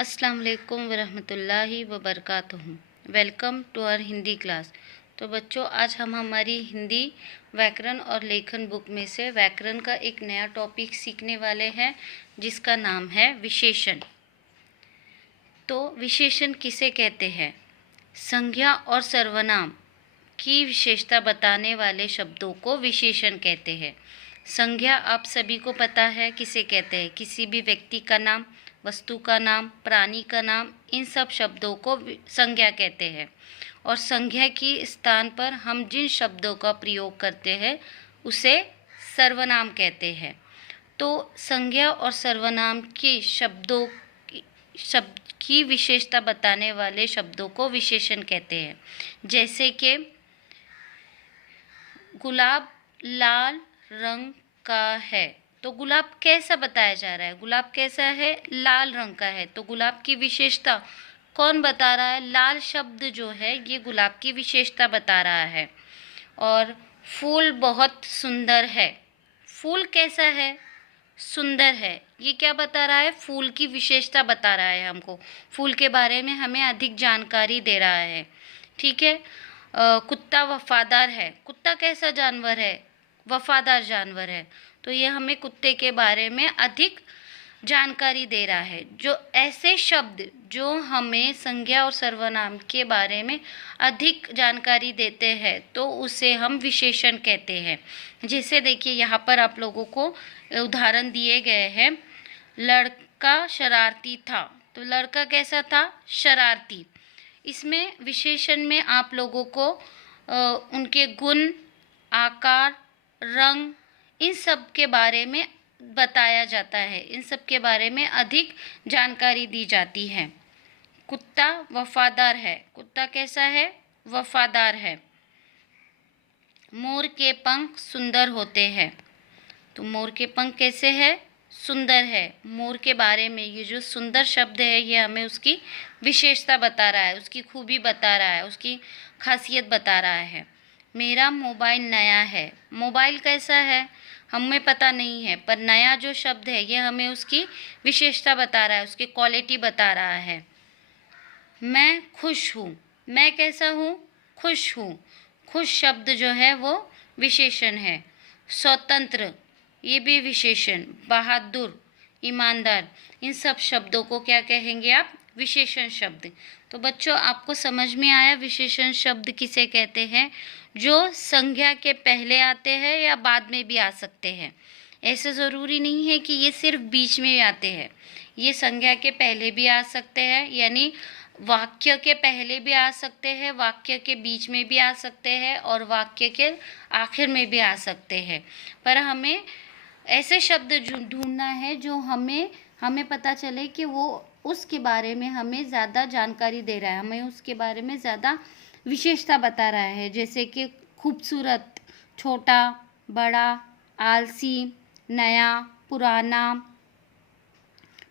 अस्सलाम वालेकुम वरहमतुल्लाहि वबरकातुहू। Welcome to our Hindi class. तो बच्चों, आज हम हमारी हिंदी व्याकरण और लेखन बुक में से व्याकरण का एक नया टॉपिक सीखने वाले हैं, जिसका नाम है विशेषण। तो विशेषण किसे कहते हैं? संज्ञा और सर्वनाम की विशेषता बताने वाले शब्दों को विशेषण कहते हैं। संज्ञा आप सभी को पता है किसे कहते हैं? किसी भी व्यक्ति का नाम, वस्तु का नाम, प्राणी का नाम, इन सब शब्दों को संज्ञा कहते हैं। और संज्ञा की स्थान पर हम जिन शब्दों का प्रयोग करते हैं उसे सर्वनाम कहते हैं। तो संज्ञा और सर्वनाम की शब्द की विशेषता बताने वाले शब्दों को विशेषण कहते हैं। जैसे कि गुलाब लाल रंग का है, तो गुलाब कैसा बताया जा रहा है? गुलाब कैसा है? लाल रंग का है। तो गुलाब की विशेषता कौन बता रहा है? लाल शब्द जो है ये गुलाब की विशेषता बता रहा है। और फूल बहुत सुंदर है, फूल कैसा है? सुंदर है। ये क्या बता रहा है? फूल की विशेषता बता रहा है हमको, फूल के बारे में हमें अधिक जानकारी दे रहा है। ठीक है। कुत्ता वफादार है, कुत्ता कैसा जानवर है? वफादार जानवर है। तो ये हमें कुत्ते के बारे में अधिक जानकारी दे रहा है। जो ऐसे शब्द जो हमें संज्ञा और सर्वनाम के बारे में अधिक जानकारी देते हैं तो उसे हम विशेषण कहते हैं। जैसे देखिए, यहाँ पर आप लोगों को उदाहरण दिए गए हैं। लड़का शरारती था, तो लड़का कैसा था? शरारती। इसमें विशेषण में आप लोगों को उनके गुण, आकार, रंग, इन सब के बारे में बताया जाता है, इन सब के बारे में अधिक जानकारी दी जाती है। कुत्ता वफादार है, कुत्ता कैसा है? वफादार है। मोर के पंख सुंदर होते हैं, तो मोर के पंख कैसे है? सुंदर है। मोर के बारे में ये जो सुंदर शब्द है ये हमें उसकी विशेषता बता रहा है, उसकी खूबी बता रहा है, उसकी खासियत बता रहा है। मेरा मोबाइल नया है, मोबाइल कैसा है हमें पता नहीं है, पर नया जो शब्द है ये हमें उसकी विशेषता बता रहा है, उसकी क्वालिटी बता रहा है। मैं खुश हूँ, मैं कैसा हूँ? खुश हूँ। खुश शब्द जो है वो विशेषण है। स्वतंत्र, ये भी विशेषण। बहादुर, ईमानदार, इन सब शब्दों को क्या कहेंगे आप? विशेषण शब्द। तो बच्चों, आपको समझ में आया विशेषण शब्द किसे कहते हैं? जो संज्ञा के पहले आते हैं या बाद में भी आ सकते हैं। ऐसा ज़रूरी नहीं है कि ये सिर्फ बीच में आते हैं, ये संज्ञा के पहले भी आ सकते हैं, यानी वाक्य के पहले भी आ सकते हैं, वाक्य के बीच में भी आ सकते हैं और वाक्य के आखिर में भी आ सकते हैं। पर हमें ऐसे शब्द ढूंढना है जो हमें पता चले कि वो उसके बारे में हमें ज़्यादा जानकारी दे रहा है, हमें उसके बारे में ज़्यादा विशेषता बता रहा है। जैसे कि खूबसूरत, छोटा, बड़ा, आलसी, नया, पुराना,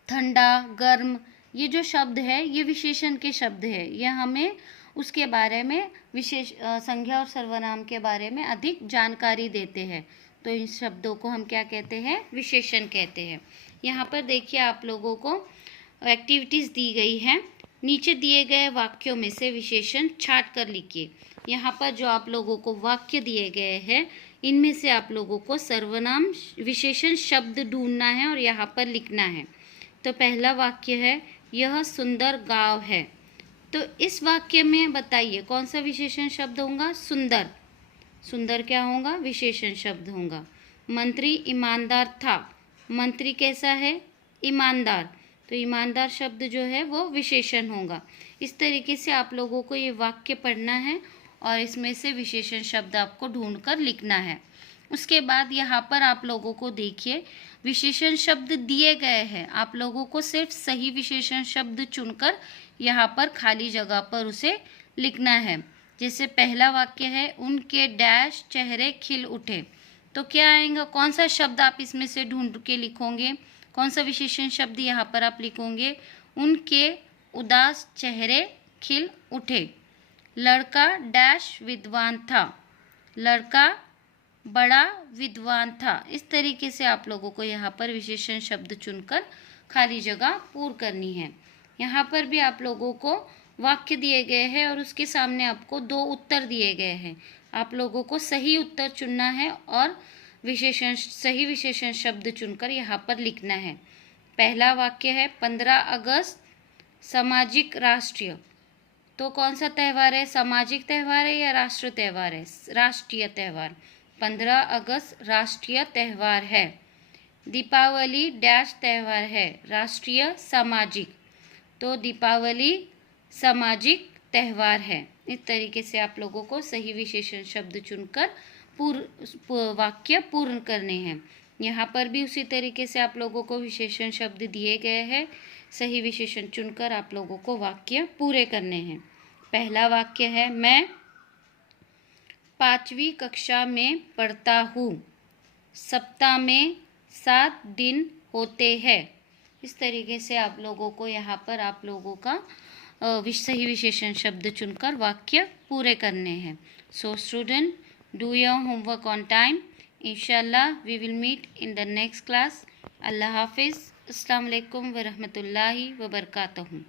ठंडा, गर्म, ये जो शब्द है ये विशेषण के शब्द है। ये हमें उसके बारे में संज्ञा और सर्वनाम के बारे में अधिक जानकारी देते हैं। तो इन शब्दों को हम क्या कहते हैं? विशेषण कहते हैं। यहाँ पर देखिए, आप लोगों को एक्टिविटीज़ दी गई हैं। नीचे दिए गए वाक्यों में से विशेषण छांट कर लिखिए। यहाँ पर जो आप लोगों को वाक्य दिए गए हैं इनमें से आप लोगों को सर्वनाम विशेषण शब्द ढूंढना है और यहाँ पर लिखना है। तो पहला वाक्य है, यह सुंदर गांव है। तो इस वाक्य में बताइए कौन सा विशेषण शब्द होगा? सुंदर। सुंदर क्या होगा? विशेषण शब्द होगा। मंत्री ईमानदार था, मंत्री कैसा है? ईमानदार। तो ईमानदार शब्द जो है वो विशेषण होगा। इस तरीके से आप लोगों को ये वाक्य पढ़ना है और इसमें से विशेषण शब्द आपको ढूंढकर लिखना है। उसके बाद यहाँ पर आप लोगों को देखिए, विशेषण शब्द दिए गए हैं, आप लोगों को सिर्फ सही विशेषण शब्द चुनकर यहाँ पर खाली जगह पर उसे लिखना है। जैसे पहला वाक्य है, उनके डैश चेहरे खिल उठे, तो क्या आएगा? कौन सा शब्द आप इसमें से ढूंढ के लिखोगे? कौन सा विशेषण शब्द यहाँ पर आप लिखोगे? उनके उदास चेहरे खिल उठे। लड़का डैश विद्वान था, लड़का बड़ा विद्वान था। इस तरीके से आप लोगों को यहाँ पर विशेषण शब्द चुनकर खाली जगह पूर्ण करनी है। यहाँ पर भी आप लोगों को वाक्य दिए गए हैं और उसके सामने आपको 2 उत्तर दिए गए हैं। आप लोगों को सही उत्तर चुनना है और सही विशेषण शब्द चुनकर यहाँ पर लिखना है। पहला वाक्य है 15 अगस्त सामाजिक राष्ट्रीय। तो कौन सा त्यौहार है? सामाजिक त्यौहार है या राष्ट्र त्यौहार है? राष्ट्रीय त्यौहार। 15 अगस्त राष्ट्रीय त्यौहार है। दीपावली डैश त्यौहार है? राष्ट्रीय सामाजिक। तो दीपावली सामाजिक त्यौहार है। इस तरीके से आप लोगों को सही विशेषण शब्द चुनकर वाक्य पूर्ण करने हैं। यहाँ पर भी उसी तरीके से आप लोगों को विशेषण शब्द दिए गए हैं। सही विशेषण चुनकर आप लोगों को वाक्य पूरे करने हैं। पहला वाक्य है, मैं 5वीं कक्षा में पढ़ता हूँ। सप्ताह में 7 दिन होते हैं। इस तरीके से आप लोगों को यहाँ पर आप लोगों का सही विशेषण शब्द चुनकर वाक्य पूरे करने हैं। So student, do your homework on time. इंशाल्लाह we will meet in the next class. अल्लाह हाफिज़। अस्सलाम वालेकुम व रहमतुल्लाहि व बरकातहू।